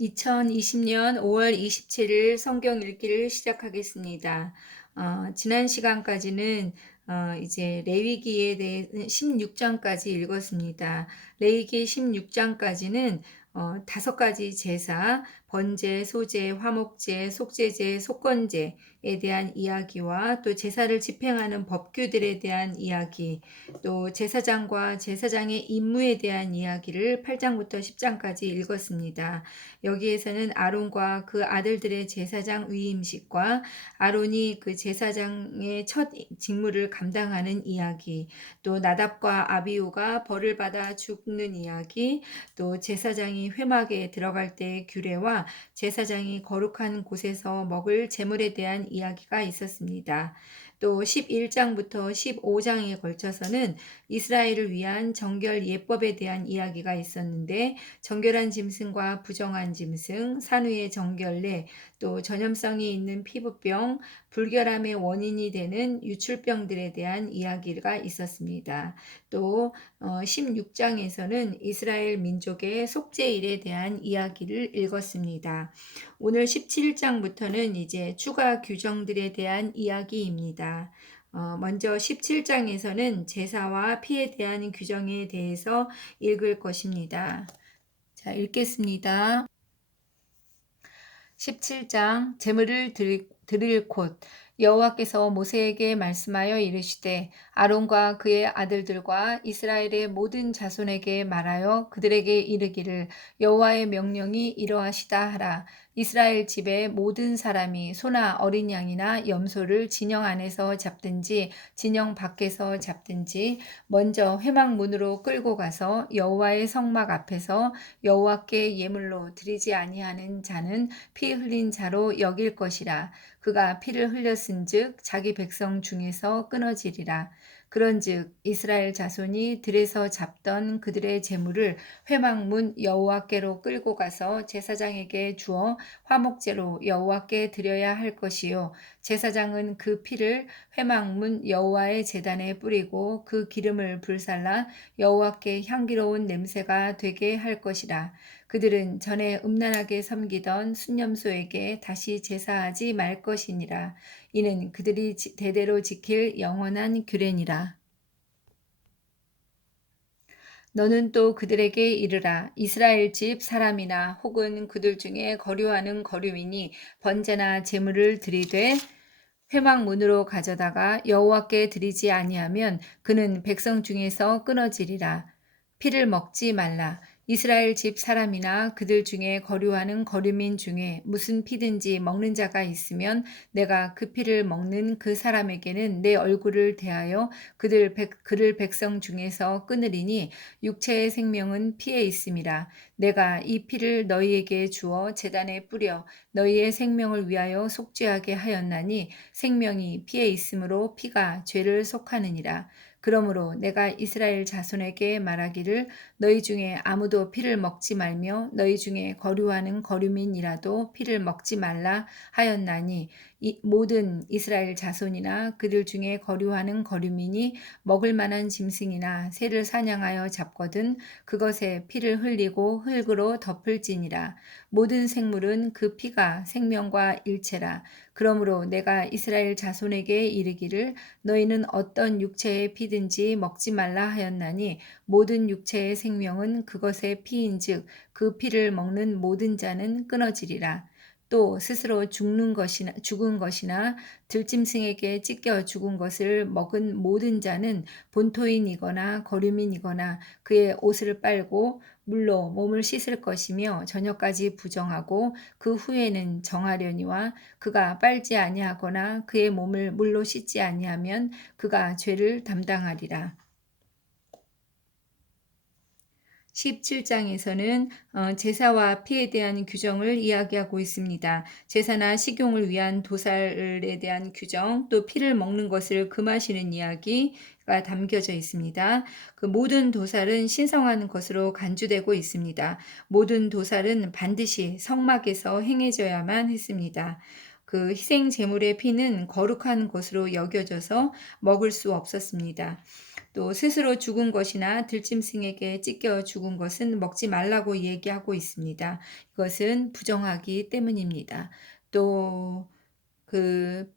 2020년 5월 27일 성경 읽기를 시작하겠습니다. 지난 시간까지는 이제 레위기에 대해 16장까지 읽었습니다. 레위기 16장까지는 5가지 제사, 번제, 소제, 화목제, 속죄제, 속건제에 대한 이야기와 또 제사를 집행하는 법규들에 대한 이야기, 또 제사장과 제사장의 임무에 대한 이야기를 8장부터 10장까지 읽었습니다. 여기에서는 아론과 그 아들들의 제사장 위임식과 아론이 그 제사장의 첫 직무를 감당하는 이야기, 또 나답과 아비후가 벌을 받아 죽는 이야기, 또 제사장이 회막에 들어갈 때의 규례와 제사장이 거룩한 곳에서 먹을 제물에 대한 이야기가 있었습니다. 또 11장부터 15장에 걸쳐서는 이스라엘을 위한 정결 예법에 대한 이야기가 있었는데, 정결한 짐승과 부정한 짐승, 산후의 정결례, 또 전염성이 있는 피부병, 불결함의 원인이 되는 유출병들에 대한 이야기가 있었습니다. 또 16장에서는 이스라엘 민족의 속죄일에 대한 이야기를 읽었습니다. 오늘 17장부터는 이제 추가 규정들에 대한 이야기입니다. 먼저 17장에서는 제사와 피에 대한 규정에 대해서 읽을 것입니다. 자, 읽겠습니다. 17장 제물을 드릴 곳. 여호와께서 모세에게 말씀하여 이르시되 아론과 그의 아들들과 이스라엘의 모든 자손에게 말하여 그들에게 이르기를 여호와의 명령이 이러하시다 하라. 이스라엘 집의 모든 사람이 소나 어린 양이나 염소를 진영 안에서 잡든지 진영 밖에서 잡든지 먼저 회막문으로 끌고 가서 여호와의 성막 앞에서 여호와께 예물로 드리지 아니하는 자는 피 흘린 자로 여길 것이라. 그가 피를 흘렸은즉 자기 백성 중에서 끊어지리라. 그런즉 이스라엘 자손이 들에서 잡던 그들의 제물을 회막문 여호와께로 끌고 가서 제사장에게 주어 화목제로 여호와께 드려야 할 것이요 제사장은 그 피를 회막문 여호와의 제단에 뿌리고 그 기름을 불살라 여호와께 향기로운 냄새가 되게 할 것이라. 그들은 전에 음란하게 섬기던 순념소에게 다시 제사하지 말 것이니라. 이는 그들이 대대로 지킬 영원한 규례니라. 너는 또 그들에게 이르라. 이스라엘 집 사람이나 혹은 그들 중에 거류하는 거류인이 번제나 제물을 드리되 회막문으로 가져다가 여호와께 드리지 아니하면 그는 백성 중에서 끊어지리라. 피를 먹지 말라. 이스라엘 집 사람이나 그들 중에 거류하는 거류민 중에 무슨 피든지 먹는 자가 있으면 내가 그 피를 먹는 그 사람에게는 내 얼굴을 대하여 그를 백성 중에서 끊으리니 육체의 생명은 피에 있음이라. 내가 이 피를 너희에게 주어 제단에 뿌려 너희의 생명을 위하여 속죄하게 하였나니 생명이 피에 있으므로 피가 죄를 속하느니라. 그러므로 내가 이스라엘 자손에게 말하기를 너희 중에 아무도 피를 먹지 말며 너희 중에 거류하는 거류민이라도 피를 먹지 말라 하였나니 이 모든 이스라엘 자손이나 그들 중에 거류하는 거류민이 먹을 만한 짐승이나 새를 사냥하여 잡거든 그것에 피를 흘리고 흙으로 덮을지니라. 모든 생물은 그 피가 생명과 일체라. 그러므로 내가 이스라엘 자손에게 이르기를 너희는 어떤 육체의 피든지 먹지 말라 하였나니 모든 육체의 생명은 그것의 피인즉 그 피를 먹는 모든 자는 끊어지리라. 또 스스로 죽은 것이나 들짐승에게 찢겨 죽은 것을 먹은 모든 자는 본토인이거나 거류민이거나 그의 옷을 빨고 물로 몸을 씻을 것이며 저녁까지 부정하고 그 후에는 정하려니와 그가 빨지 아니하거나 그의 몸을 물로 씻지 아니하면 그가 죄를 담당하리라. 17장에서는 제사와 피에 대한 규정을 이야기하고 있습니다. 제사나 식용을 위한 도살에 대한 규정, 또 피를 먹는 것을 금하시는 이야기가 담겨져 있습니다. 그 모든 도살은 신성한 것으로 간주되고 있습니다. 모든 도살은 반드시 성막에서 행해져야만 했습니다. 그 희생 제물의 피는 거룩한 것으로 여겨져서 먹을 수 없었습니다. 또 스스로 죽은 것이나 들짐승에게 찢겨 죽은 것은 먹지 말라고 얘기하고 있습니다. 이것은 부정하기 때문입니다. 또그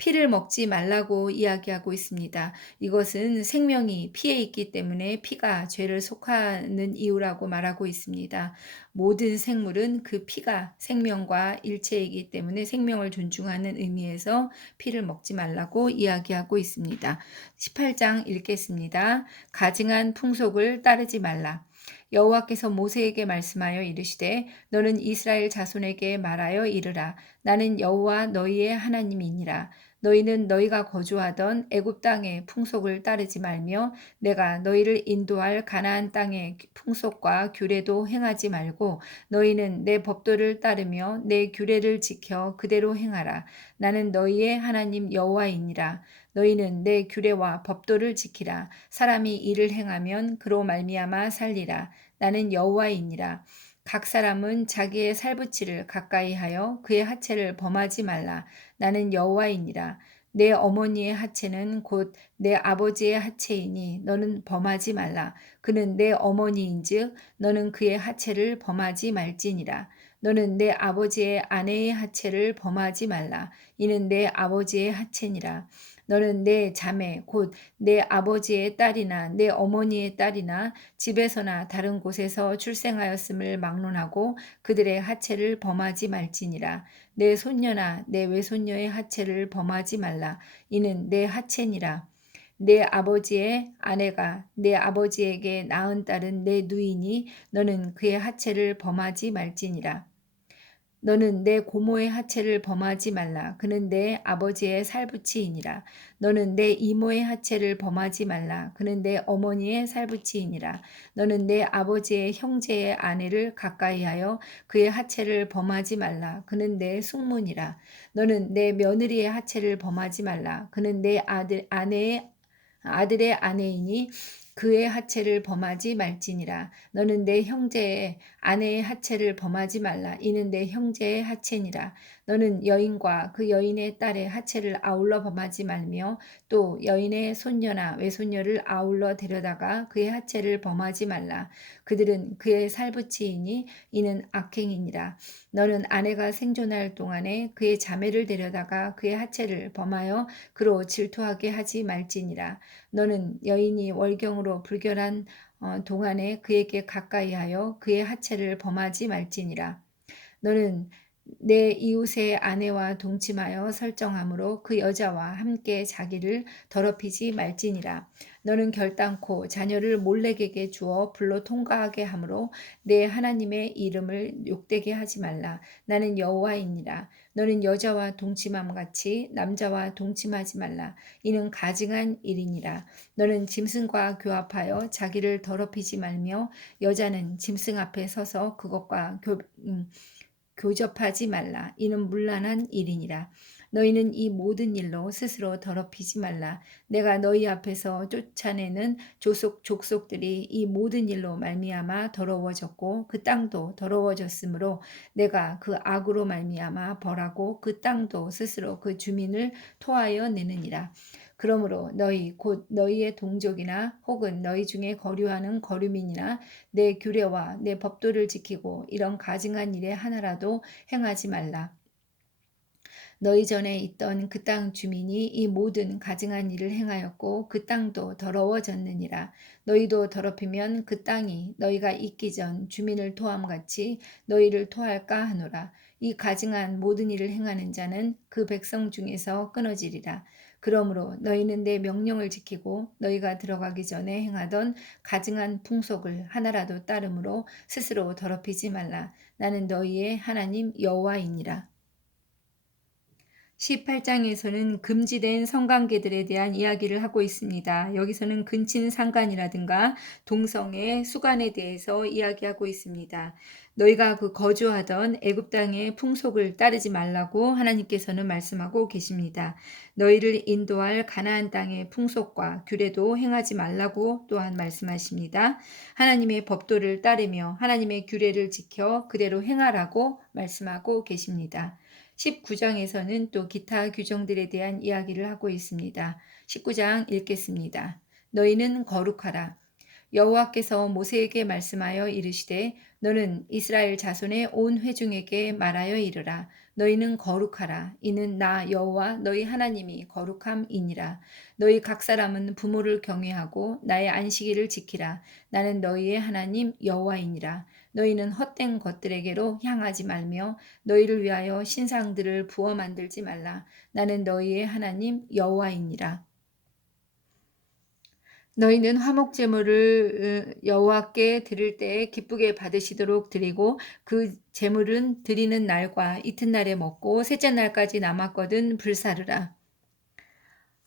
피를 먹지 말라고 이야기하고 있습니다. 이것은 생명이 피에 있기 때문에 피가 죄를 속하는 이유라고 말하고 있습니다. 모든 생물은 그 피가 생명과 일체이기 때문에 생명을 존중하는 의미에서 피를 먹지 말라고 이야기하고 있습니다. 18장 읽겠습니다. 가증한 풍속을 따르지 말라. 여호와께서 모세에게 말씀하여 이르시되 너는 이스라엘 자손에게 말하여 이르라. 나는 여호와 너희의 하나님이니라. 너희는 너희가 거주하던 애굽 땅의 풍속을 따르지 말며 내가 너희를 인도할 가나안 땅의 풍속과 규례도 행하지 말고 너희는 내 법도를 따르며 내 규례를 지켜 그대로 행하라. 나는 너희의 하나님 여호와이니라. 너희는 내 규례와 법도를 지키라. 사람이 이를 행하면 그로 말미암아 살리라. 나는 여호와이니라. 각 사람은 자기의 살붙이를 가까이 하여 그의 하체를 범하지 말라. 나는 여호와이니라. 내 어머니의 하체는 곧 내 아버지의 하체이니 너는 범하지 말라. 그는 내 어머니인즉 너는 그의 하체를 범하지 말지니라. 너는 내 아버지의 아내의 하체를 범하지 말라. 이는 내 아버지의 하체니라. 너는 내 자매 곧 내 아버지의 딸이나 내 어머니의 딸이나 집에서나 다른 곳에서 출생하였음을 막론하고 그들의 하체를 범하지 말지니라. 내 손녀나 내 외손녀의 하체를 범하지 말라. 이는 내 하체니라. 내 아버지의 아내가 내 아버지에게 낳은 딸은 내 누이니 너는 그의 하체를 범하지 말지니라. 너는 내 고모의 하체를 범하지 말라. 그는 내 아버지의 살붙이이니라. 너는 내 이모의 하체를 범하지 말라. 그는 내 어머니의 살붙이이니라. 너는 내 아버지의 형제의 아내를 가까이하여 그의 하체를 범하지 말라. 그는 내 숙모니라. 너는 내 며느리의 하체를 범하지 말라. 그는 내 아들의 아내이니 그의 하체를 범하지 말지니라. 너는 내 형제의 아내의 하체를 범하지 말라. 이는 내 형제의 하체니라. 너는 여인과 그 여인의 딸의 하체를 아울러 범하지 말며 또 여인의 손녀나 외손녀를 아울러 데려다가 그의 하체를 범하지 말라. 그들은 그의 살붙이이니 이는 악행이니라. 너는 아내가 생존할 동안에 그의 자매를 데려다가 그의 하체를 범하여 그로 질투하게 하지 말지니라. 너는 여인이 월경으로 불결한 동안에 그에게 가까이하여 그의 하체를 범하지 말지니라. 너는 내 이웃의 아내와 동침하여 설정함으로 그 여자와 함께 자기를 더럽히지 말지니라. 너는 결단코 자녀를 몰렉에게 주어 불로 통과하게 함으로 내 하나님의 이름을 욕되게 하지 말라. 나는 여호와이니라. 너는 여자와 동침함 같이 남자와 동침하지 말라. 이는 가증한 일이니라. 너는 짐승과 교합하여 자기를 더럽히지 말며 여자는 짐승 앞에 서서 그것과 교접하지 말라. 이는 문란한 일이니라. 너희는 이 모든 일로 스스로 더럽히지 말라. 내가 너희 앞에서 쫓아내는 족속들이 이 모든 일로 말미암아 더러워졌고 그 땅도 더러워졌으므로 내가 그 악으로 말미암아 벌하고 그 땅도 스스로 그 주민을 토하여 내느니라. 그러므로 너희 곧 너희의 동족이나 혹은 너희 중에 거류하는 거류민이나 내 규례와 내 법도를 지키고 이런 가증한 일에 하나라도 행하지 말라. 너희 전에 있던 그 땅 주민이 이 모든 가증한 일을 행하였고 그 땅도 더러워졌느니라. 너희도 더럽히면 그 땅이 너희가 있기 전 주민을 토함같이 너희를 토할까 하노라. 이 가증한 모든 일을 행하는 자는 그 백성 중에서 끊어지리라. 그러므로 너희는 내 명령을 지키고 너희가 들어가기 전에 행하던 가증한 풍속을 하나라도 따름으로 스스로 더럽히지 말라. 나는 너희의 하나님 여호와이니라. 18장에서는 금지된 성관계들에 대한 이야기를 하고 있습니다. 여기서는 근친 상간이라든가 동성애, 수간에 대해서 이야기하고 있습니다. 너희가 그 거주하던 애굽 땅의 풍속을 따르지 말라고 하나님께서는 말씀하고 계십니다. 너희를 인도할 가나안 땅의 풍속과 규례도 행하지 말라고 또한 말씀하십니다. 하나님의 법도를 따르며 하나님의 규례를 지켜 그대로 행하라고 말씀하고 계십니다. 19장에서는 또 기타 규정들에 대한 이야기를 하고 있습니다. 19장 읽겠습니다. 너희는 거룩하라. 여호와께서 모세에게 말씀하여 이르시되 너는 이스라엘 자손의 온 회중에게 말하여 이르라. 너희는 거룩하라. 이는 나 여호와 너희 하나님이 거룩함이니라. 너희 각 사람은 부모를 경외하고 나의 안식일을 지키라. 나는 너희의 하나님 여호와이니라. 너희는 헛된 것들에게로 향하지 말며 너희를 위하여 신상들을 부어 만들지 말라. 나는 너희의 하나님 여호와이니라. 너희는 화목 제물을 여호와께 드릴 때에 기쁘게 받으시도록 드리고 그 제물은 드리는 날과 이튿날에 먹고 셋째 날까지 남았거든 불사르라.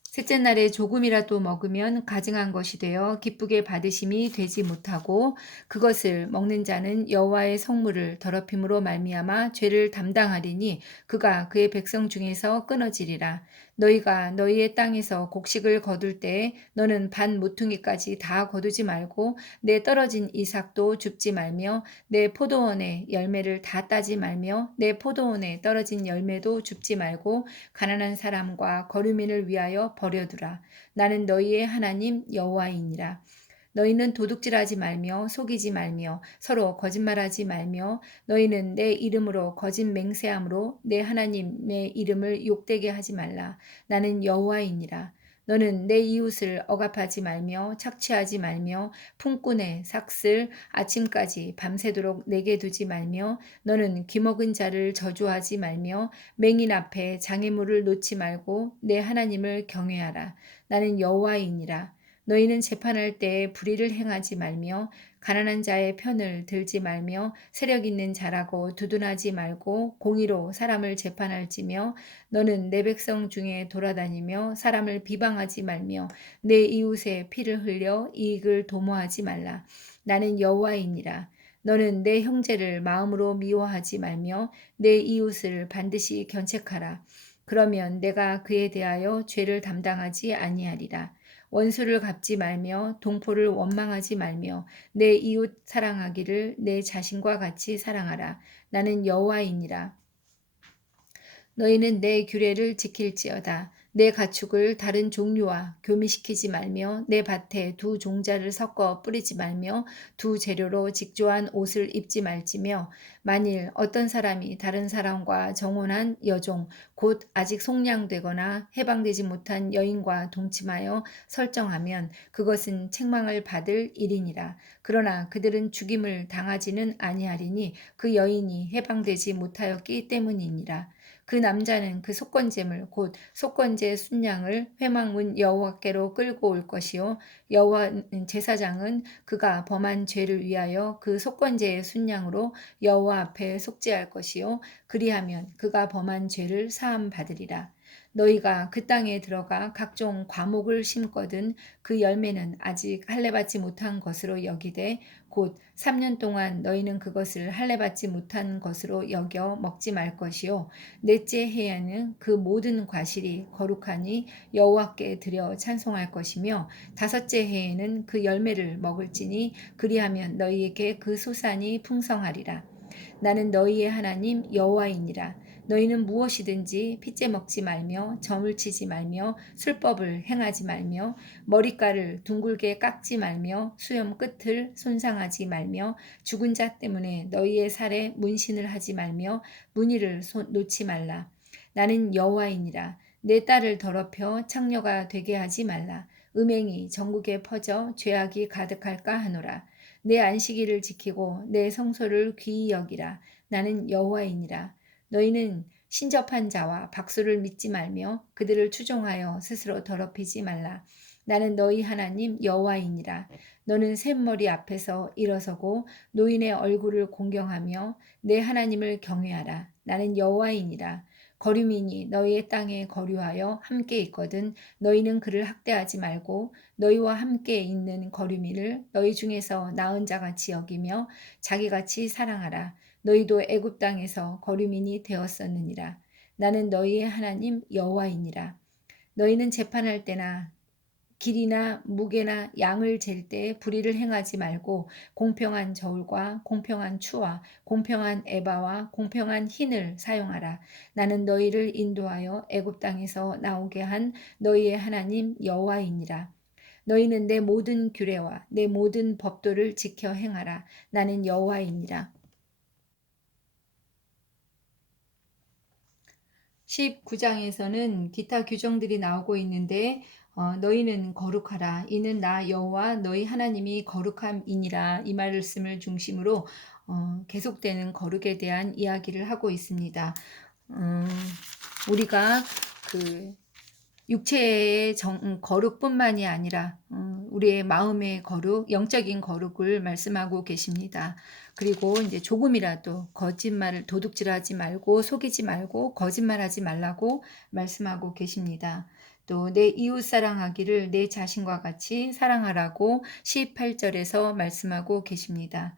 셋째 날에 조금이라도 먹으면 가증한 것이 되어 기쁘게 받으심이 되지 못하고 그것을 먹는 자는 여호와의 성물을 더럽힘으로 말미암아 죄를 담당하리니 그가 그의 백성 중에서 끊어지리라. 너희가 너희의 땅에서 곡식을 거둘 때에 너는 반 모퉁이까지 다 거두지 말고 내 떨어진 이삭도 줍지 말며 내 포도원의 열매를 다 따지 말며 내 포도원에 떨어진 열매도 줍지 말고 가난한 사람과 거류민을 위하여 버려두라. 나는 너희의 하나님 여호와이니라. 너희는 도둑질하지 말며 속이지 말며 서로 거짓말하지 말며 너희는 내 이름으로 거짓 맹세함으로 내 하나님의 이름을 욕되게 하지 말라. 나는 여호와이니라. 너는 내 이웃을 억압하지 말며 착취하지 말며 품꾼의 삭슬 아침까지 밤새도록 내게 두지 말며 너는 귀먹은 자를 저주하지 말며 맹인 앞에 장애물을 놓지 말고 내 하나님을 경외하라. 나는 여호와이니라. 너희는 재판할 때에 불의를 행하지 말며 가난한 자의 편을 들지 말며 세력 있는 자라고 두둔하지 말고 공의로 사람을 재판할지며 너는 내 백성 중에 돌아다니며 사람을 비방하지 말며 내 이웃의 피를 흘려 이익을 도모하지 말라. 나는 여호와이니라. 너는 내 형제를 마음으로 미워하지 말며 내 이웃을 반드시 견책하라. 그러면 내가 그에 대하여 죄를 담당하지 아니하리라. 원수를 갚지 말며 동포를 원망하지 말며 내 이웃 사랑하기를 내 자신과 같이 사랑하라. 나는 여호와이니라. 너희는 내 규례를 지킬지어다. 내 가축을 다른 종류와 교미시키지 말며 내 밭에 두 종자를 섞어 뿌리지 말며 두 재료로 직조한 옷을 입지 말지며 만일 어떤 사람이 다른 사람과 정혼한 여종 곧 아직 속량되거나 해방되지 못한 여인과 동침하여 설정하면 그것은 책망을 받을 일이니라. 그러나 그들은 죽임을 당하지는 아니하리니 그 여인이 해방되지 못하였기 때문이니라. 그 남자는 그 속건제물 곧 속건제 순양을 회막문 여호와께로 끌고 올 것이요 여호와 제사장은 그가 범한 죄를 위하여 그 속건제의 순양으로 여호와 앞에 속죄할 것이요 그리하면 그가 범한 죄를 사함 받으리라. 너희가 그 땅에 들어가 각종 과목을 심거든 그 열매는 아직 할례 받지 못한 것으로 여기되 곧 3년 동안 너희는 그것을 할례 받지 못한 것으로 여겨 먹지 말 것이요 넷째 해에는 그 모든 과실이 거룩하니 여호와께 드려 찬송할 것이며 다섯째 해에는 그 열매를 먹을지니 그리하면 너희에게 그 소산이 풍성하리라. 나는 너희의 하나님 여호와이니라. 너희는 무엇이든지 핏째 먹지 말며 점을 치지 말며 술법을 행하지 말며 머리깔을 둥글게 깎지 말며 수염 끝을 손상하지 말며 죽은 자 때문에 너희의 살에 문신을 하지 말며 무늬를 놓지 말라. 나는 여호와이니라. 내 딸을 더럽혀 창녀가 되게 하지 말라. 음행이 전국에 퍼져 죄악이 가득할까 하노라. 내 안식일을 지키고 내 성소를 귀히 여기라. 나는 여호와이니라. 너희는 신접한 자와 박수를 믿지 말며 그들을 추종하여 스스로 더럽히지 말라. 나는 너희 하나님 여호와이니라. 너는 샘머리 앞에서 일어서고 노인의 얼굴을 공경하며 내 하나님을 경외하라. 나는 여호와이니라. 거류민이 너희의 땅에 거류하여 함께 있거든 너희는 그를 학대하지 말고 너희와 함께 있는 거류민을 너희 중에서 나은 자같이 여기며 자기같이 사랑하라. 너희도 애굽 땅에서 거류민이 되었었느니라. 나는 너희의 하나님 여호와이니라. 너희는 재판할 때나 길이나 무게나 양을 잴 때 불의를 행하지 말고 공평한 저울과 공평한 추와 공평한 에바와 공평한 흰을 사용하라. 나는 너희를 인도하여 애굽 땅에서 나오게 한 너희의 하나님 여호와이니라. 너희는 내 모든 규례와 내 모든 법도를 지켜 행하라. 나는 여호와이니라. 19장에서는 기타 규정들이 나오고 있는데 너희는 거룩하라. 이는 나 여호와 너희 하나님이 거룩함이니라. 이 말씀을 중심으로 계속되는 거룩에 대한 이야기를 하고 있습니다. 음, 우리가 그 육체의 거룩뿐만이 아니라 우리의 마음의 거룩, 영적인 거룩을 말씀하고 계십니다. 그리고 이제 조금이라도 거짓말을 도둑질하지 말고 속이지 말고 거짓말하지 말라고 말씀하고 계십니다. 또 내 이웃 사랑하기를 내 자신과 같이 사랑하라고 18절에서 말씀하고 계십니다.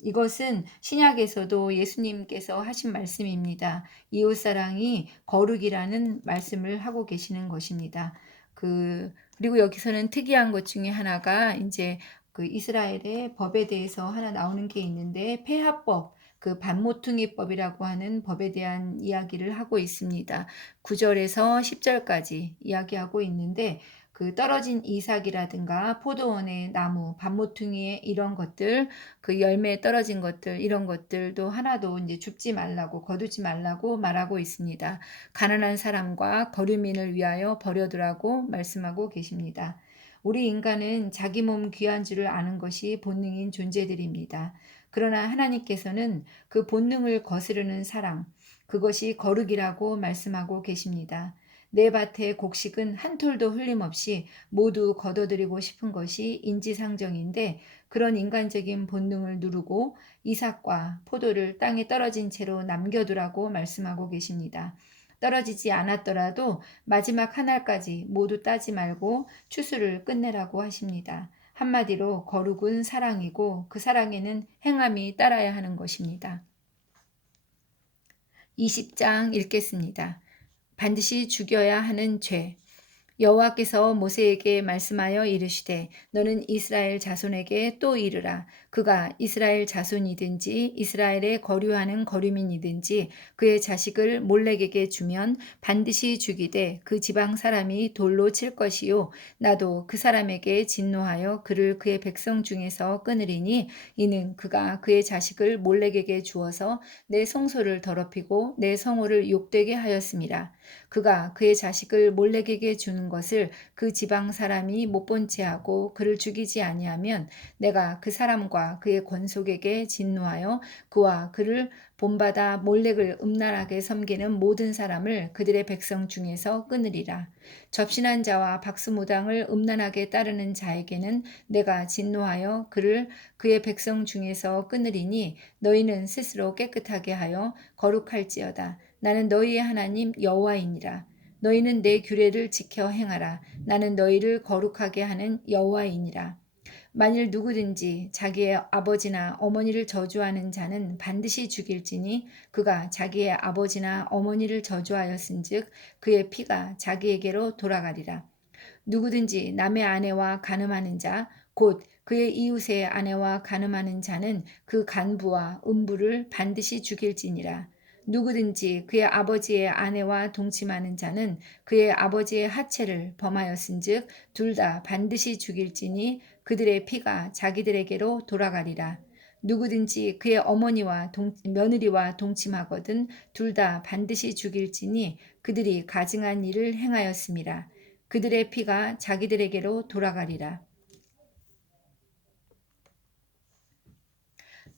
이것은 신약에서도 예수님께서 하신 말씀입니다. 이웃사랑이 거룩이라는 말씀을 하고 계시는 것입니다. 그리고 여기서는 특이한 것 중에 하나가 이제 그 이스라엘의 법에 대해서 하나 나오는 게 있는데 폐하법, 그 반모퉁이법이라고 하는 법에 대한 이야기를 하고 있습니다. 9절에서 10절까지 이야기하고 있는데 그 떨어진 이삭이라든가 포도원의 나무, 반모퉁이의 이런 것들, 그 열매에 떨어진 것들, 이런 것들도 하나도 이제 줍지 말라고, 거두지 말라고 말하고 있습니다. 가난한 사람과 거류민을 위하여 버려두라고 말씀하고 계십니다. 우리 인간은 자기 몸 귀한 줄을 아는 것이 본능인 존재들입니다. 그러나 하나님께서는 그 본능을 거스르는 사랑, 그것이 거룩이라고 말씀하고 계십니다. 내 밭의 곡식은 한 톨도 흘림없이 모두 거둬들이고 싶은 것이 인지상정인데 그런 인간적인 본능을 누르고 이삭과 포도를 땅에 떨어진 채로 남겨두라고 말씀하고 계십니다. 떨어지지 않았더라도 마지막 한 알까지 모두 따지 말고 추수를 끝내라고 하십니다. 한마디로 거룩은 사랑이고 그 사랑에는 행함이 따라야 하는 것입니다. 20장 읽겠습니다. 반드시 죽여야 하는 죄. 여호와께서 모세에게 말씀하여 이르시되 너는 이스라엘 자손에게 또 이르라. 그가 이스라엘 자손이든지 이스라엘에 거류하는 거류민이든지 그의 자식을 몰렉에게 주면 반드시 죽이되 그 지방 사람이 돌로 칠 것이요 나도 그 사람에게 진노하여 그를 그의 백성 중에서 끊으리니 이는 그가 그의 자식을 몰렉에게 주어서 내 성소를 더럽히고 내 성호를 욕되게 하였음이라. 그가 그의 자식을 몰렉에게 주는 것을 그 지방 사람이 못 본 채 하고 그를 죽이지 아니하면 내가 그 사람과 그의 권속에게 진노하여 그와 그를 본받아 몰렉을 음란하게 섬기는 모든 사람을 그들의 백성 중에서 끊으리라. 접신한 자와 박수무당을 음란하게 따르는 자에게는 내가 진노하여 그를 그의 백성 중에서 끊으리니 너희는 스스로 깨끗하게 하여 거룩할지어다. 나는 너희의 하나님 여호와이니라. 너희는 내 규례를 지켜 행하라. 나는 너희를 거룩하게 하는 여호와이니라. 만일 누구든지 자기의 아버지나 어머니를 저주하는 자는 반드시 죽일지니 그가 자기의 아버지나 어머니를 저주하였은즉 그의 피가 자기에게로 돌아가리라. 누구든지 남의 아내와 간음하는 자, 곧 그의 이웃의 아내와 간음하는 자는 그 간부와 음부를 반드시 죽일지니라. 누구든지 그의 아버지의 아내와 동침하는 자는 그의 아버지의 하체를 범하였은즉 둘 다 반드시 죽일지니 그들의 피가 자기들에게로 돌아가리라. 누구든지 그의 어머니와 며느리와 동침하거든 둘 다 반드시 죽일지니 그들이 가증한 일을 행하였음이라. 그들의 피가 자기들에게로 돌아가리라.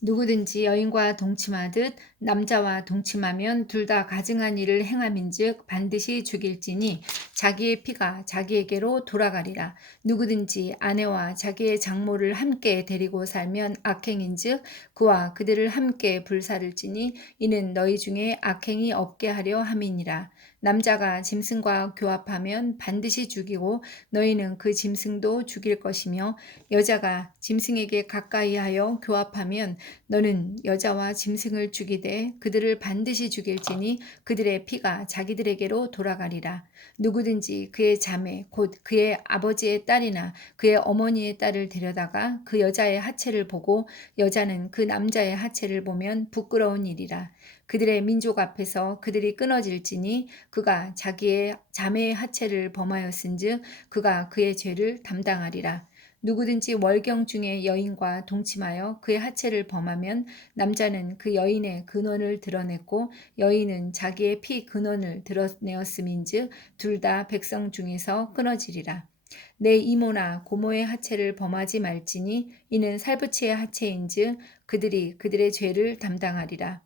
누구든지 여인과 동침하듯 남자와 동침하면 둘 다 가증한 일을 행함인즉 반드시 죽일지니 자기의 피가 자기에게로 돌아가리라. 누구든지 아내와 자기의 장모를 함께 데리고 살면 악행인즉 그와 그들을 함께 불사를지니 이는 너희 중에 악행이 없게 하려 함이니라. 남자가 짐승과 교합하면 반드시 죽이고 너희는 그 짐승도 죽일 것이며 여자가 짐승에게 가까이하여 교합하면 너는 여자와 짐승을 죽이되 그들을 반드시 죽일지니 그들의 피가 자기들에게로 돌아가리라. 누구든지 그의 자매 곧 그의 아버지의 딸이나 그의 어머니의 딸을 데려다가 그 여자의 하체를 보고 여자는 그 남자의 하체를 보면 부끄러운 일이라. 그들의 민족 앞에서 그들이 끊어질지니 그가 자기의 자매의 하체를 범하였은즉 그가 그의 죄를 담당하리라. 누구든지 월경 중에 여인과 동침하여 그의 하체를 범하면 남자는 그 여인의 근원을 드러냈고 여인은 자기의 피 근원을 드러내었음인즉 둘 다 백성 중에서 끊어지리라. 내 이모나 고모의 하체를 범하지 말지니 이는 살부치의 하체인즉 그들이 그들의 죄를 담당하리라.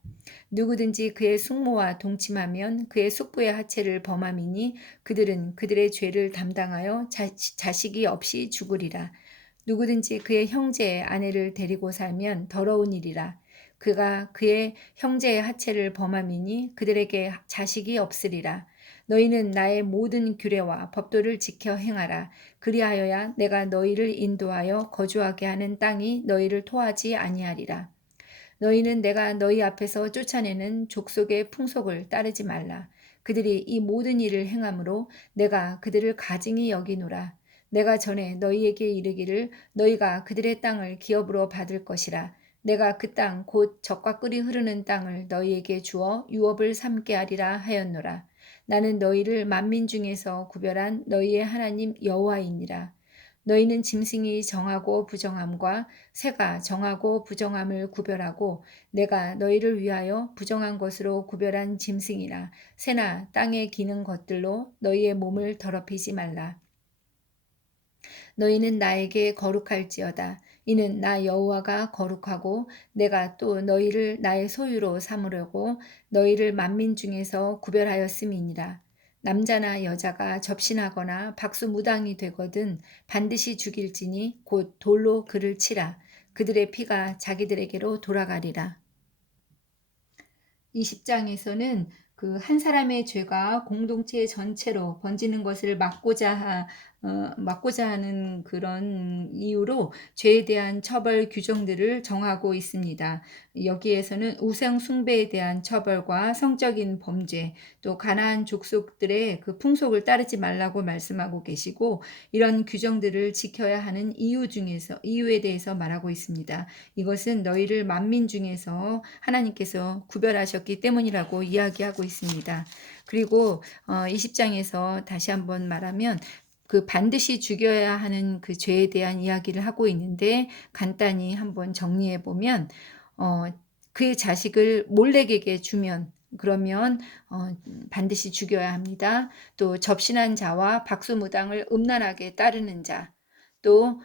누구든지 그의 숙모와 동침하면 그의 숙부의 하체를 범함이니 그들은 그들의 죄를 담당하여 자식이 없이 죽으리라. 누구든지 그의 형제의 아내를 데리고 살면 더러운 일이라. 그가 그의 형제의 하체를 범함이니 그들에게 자식이 없으리라. 너희는 나의 모든 규례와 법도를 지켜 행하라. 그리하여야 내가 너희를 인도하여 거주하게 하는 땅이 너희를 토하지 아니하리라. 너희는 내가 너희 앞에서 쫓아내는 족속의 풍속을 따르지 말라. 그들이 이 모든 일을 행함으로 내가 그들을 가증히 여기노라. 내가 전에 너희에게 이르기를 너희가 그들의 땅을 기업으로 받을 것이라. 내가 그 땅 곧 젖과 꿀이 흐르는 땅을 너희에게 주어 유업을 삼게 하리라 하였노라. 나는 너희를 만민 중에서 구별한 너희의 하나님 여호와이니라. 너희는 짐승이 정하고 부정함과 새가 정하고 부정함을 구별하고 내가 너희를 위하여 부정한 것으로 구별한 짐승이나 새나 땅에 기는 것들로 너희의 몸을 더럽히지 말라. 너희는 나에게 거룩할지어다. 이는 나 여호와가 거룩하고 내가 또 너희를 나의 소유로 삼으려고 너희를 만민 중에서 구별하였음이니라. 남자나 여자가 접신하거나 박수무당이 되거든 반드시 죽일지니 곧 돌로 그를 치라. 그들의 피가 자기들에게로 돌아가리라. 이 10장에서는 그 한 사람의 죄가 공동체 전체로 번지는 것을 막고자 하는 그런 이유로 죄에 대한 처벌 규정들을 정하고 있습니다. 여기에서는 우상 숭배에 대한 처벌과 성적인 범죄, 또 가나안 족속들의 그 풍속을 따르지 말라고 말씀하고 계시고 이런 규정들을 지켜야 하는 이유에 대해서 말하고 있습니다. 이것은 너희를 만민 중에서 하나님께서 구별하셨기 때문이라고 이야기하고 있습니다. 그리고 20장에서 다시 한번 말하면 그 반드시 죽여야 하는 그 죄에 대한 이야기를 하고 있는데 간단히 한번 정리해 보면 그의 자식을 몰렉에게 주면 그러면 반드시 죽여야 합니다. 또 접신한 자와 박수무당을 음란하게 따르는 자, 또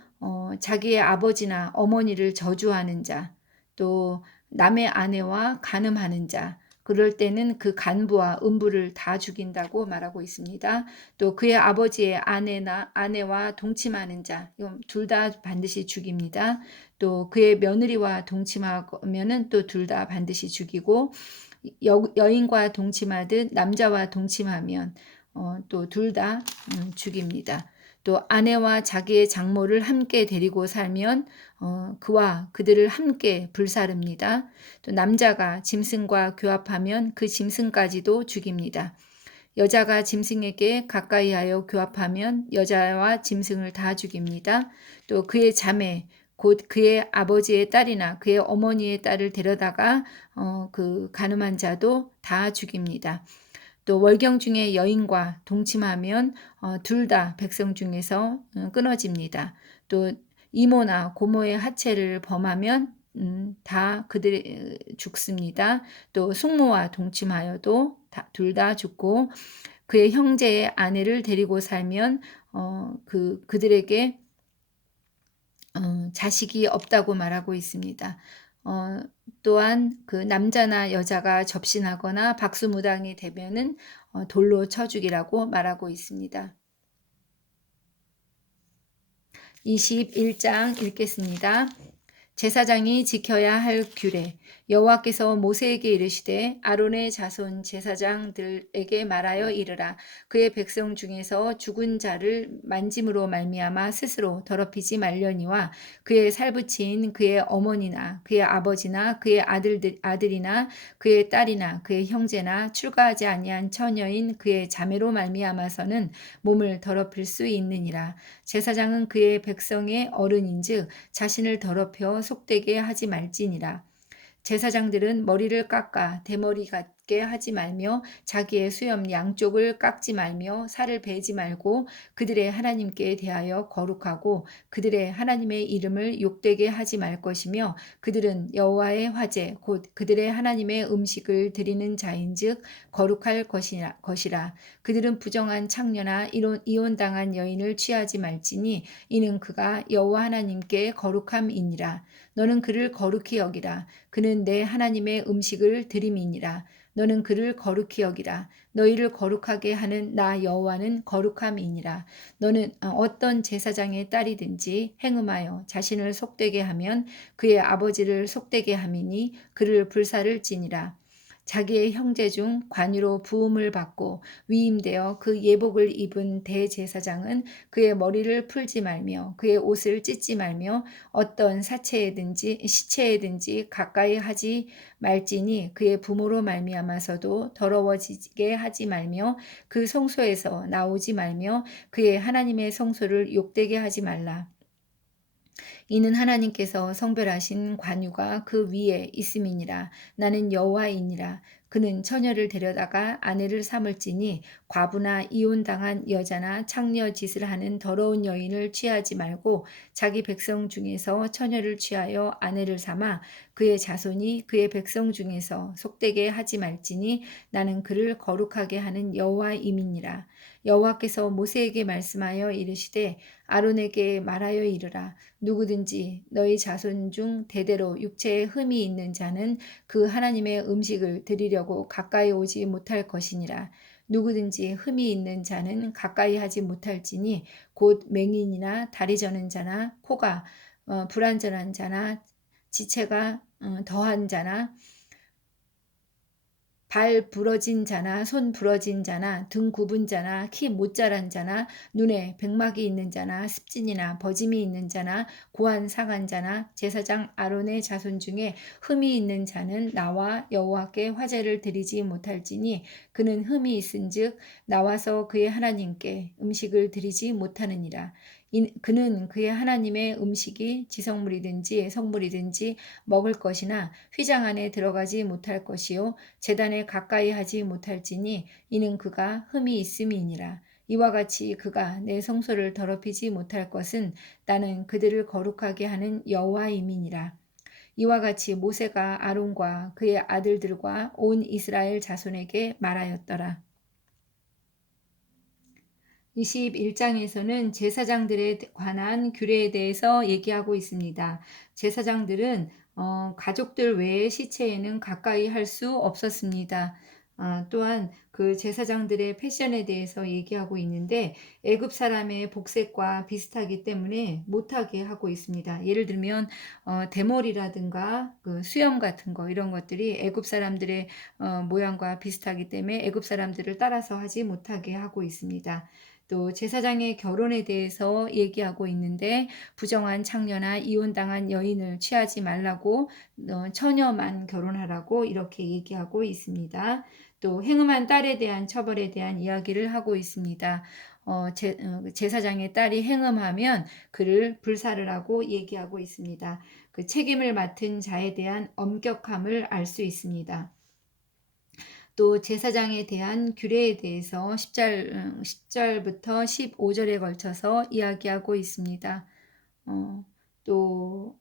자기의 아버지나 어머니를 저주하는 자, 또 남의 아내와 간음하는 자, 그럴 때는 그 간부와 음부를 다 죽인다고 말하고 있습니다. 또 그의 아버지의 아내와 동침하는 자, 이건 둘 다 반드시 죽입니다. 또 그의 며느리와 동침하면은 또 둘 다 반드시 죽이고 여인과 동침하듯 남자와 동침하면 또 둘 다 죽입니다. 또 아내와 자기의 장모를 함께 데리고 살면 그와 그들을 함께 불사릅니다. 또 남자가 짐승과 교합하면 그 짐승까지도 죽입니다. 여자가 짐승에게 가까이하여 교합하면 여자와 짐승을 다 죽입니다. 또 그의 자매 곧 그의 아버지의 딸이나 그의 어머니의 딸을 데려다가 그 간음한 자도 다 죽입니다. 또 월경 중에 여인과 동침하면 둘 다 백성 중에서 끊어집니다. 또 이모나 고모의 하체를 범하면 다 그들이 죽습니다. 또 숙모와 동침하여도 둘 다 죽고 그의 형제의 아내를 데리고 살면 그들에게 자식이 없다고 말하고 있습니다. 또한 그 남자나 여자가 접신하거나 박수무당이 되면은 돌로 쳐 죽이라고 말하고 있습니다. 21장 읽겠습니다. 제사장이 지켜야 할 규례. 여호와께서 모세에게 이르시되 아론의 자손 제사장들에게 말하여 이르라. 그의 백성 중에서 죽은 자를 만짐으로 말미암아 스스로 더럽히지 말려니와 그의 살부친 그의 어머니나 그의 아버지나 그의 아들이나 그의 딸이나 그의 형제나 출가하지 아니한 처녀인 그의 자매로 말미암아서는 몸을 더럽힐 수 있느니라. 제사장은 그의 백성의 어른인즉 자신을 더럽혀 속되게 하지 말지니라. 제사장들은 머리를 깎아 대머리 없게 하지 말며 자기의 수염 양쪽을 깎지 말며 살을 베지 말고 그들의 하나님께 대하여 거룩하고 그들의 하나님의 이름을 욕되게 하지 말 것이며 그들은 여호와의 화제 곧 그들의 하나님의 음식을 드리는 자인즉 거룩할 것이라. 그들은 부정한 창녀나 이혼당한 여인을 취하지 말지니 이는 그가 여호와 하나님께 거룩함이니라. 너는 그를 거룩히 여기라. 그는 내 하나님의 음식을 드림이니라. 너는 그를 거룩히 여기라. 너희를 거룩하게 하는 나 여호와는 거룩함이니라. 너는 어떤 제사장의 딸이든지 행음하여 자신을 속되게 하면 그의 아버지를 속되게 함이니 그를 불사를 지니라. 자기의 형제 중 관유로 부음을 받고 위임되어 그 예복을 입은 대제사장은 그의 머리를 풀지 말며 그의 옷을 찢지 말며 어떤 시체에든지 가까이 하지 말지니 그의 부모로 말미암아서도 더러워지게 하지 말며 그 성소에서 나오지 말며 그의 하나님의 성소를 욕되게 하지 말라. 이는 하나님께서 성별하신 관유가 그 위에 있음이니라. 나는 여호와이니라. 그는 처녀를 데려다가 아내를 삼을지니 과부나 이혼당한 여자나 창녀 짓을 하는 더러운 여인을 취하지 말고 자기 백성 중에서 처녀를 취하여 아내를 삼아 그의 자손이 그의 백성 중에서 속되게 하지 말지니 나는 그를 거룩하게 하는 여호와임이니라. 여호와께서 모세에게 말씀하여 이르시되 아론에게 말하여 이르라. 누구든지 너희 자손 중 대대로 육체에 흠이 있는 자는 그 하나님의 음식을 드리려고 가까이 오지 못할 것이니라. 누구든지 흠이 있는 자는 가까이 하지 못할지니 곧 맹인이나 다리 저는 자나 코가 불완전한 자나 지체가 더한 자나 발 부러진 자나 손 부러진 자나 등 굽은 자나 키 못 자란 자나 눈에 백막이 있는 자나 습진이나 버짐이 있는 자나 고안 상한 자나 제사장 아론의 자손 중에 흠이 있는 자는 나와 여호와께 화제를 드리지 못할지니 그는 흠이 있은즉 나와서 그의 하나님께 음식을 드리지 못하느니라. 그는 그의 하나님의 음식이 지성물이든지 성물이든지 먹을 것이나 휘장 안에 들어가지 못할 것이요 제단에 가까이 하지 못할지니 이는 그가 흠이 있음이니라. 이와 같이 그가 내 성소를 더럽히지 못할 것은 나는 그들을 거룩하게 하는 여호와임이니라. 이와 같이 모세가 아론과 그의 아들들과 온 이스라엘 자손에게 말하였더라. 21장에서는 제사장들에 관한 규례에 대해서 얘기하고 있습니다. 제사장들은 가족들 외의 시체에는 가까이 할 수 없었습니다. 또한 그 제사장들의 패션에 대해서 얘기하고 있는데 애굽 사람의 복색과 비슷하기 때문에 못하게 하고 있습니다. 예를 들면 대머리라든가 그 수염 같은 거 이런 것들이 애굽 사람들의 모양과 비슷하기 때문에 애굽 사람들을 따라서 하지 못하게 하고 있습니다. 또 제사장의 결혼에 대해서 얘기하고 있는데 부정한 창녀나 이혼당한 여인을 취하지 말라고 처녀만 결혼하라고 이렇게 얘기하고 있습니다. 또 행음한 딸에 대한 처벌에 대한 이야기를 하고 있습니다. 제사장의 딸이 행음하면 그를 불사를 하고 얘기하고 있습니다. 그 책임을 맡은 자에 대한 엄격함을 알 수 있습니다. 또 제사장에 대한 규례에 대해서 10절부터 15절에 걸쳐서 이야기하고 있습니다. 또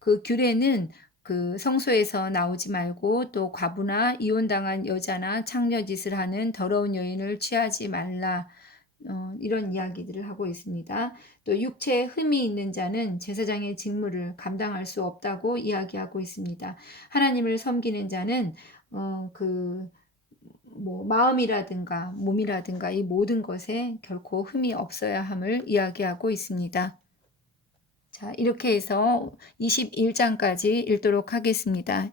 그 규례는 그 성소에서 나오지 말고 또 과부나 이혼당한 여자나 창녀짓을 하는 더러운 여인을 취하지 말라. 이런 이야기들을 하고 있습니다. 또 육체에 흠이 있는 자는 제사장의 직무를 감당할 수 없다고 이야기하고 있습니다. 하나님을 섬기는 자는 마음이라든가 몸이라든가 이 모든 것에 결코 흠이 없어야 함을 이야기하고 있습니다. 자, 이렇게 해서 21장까지 읽도록 하겠습니다.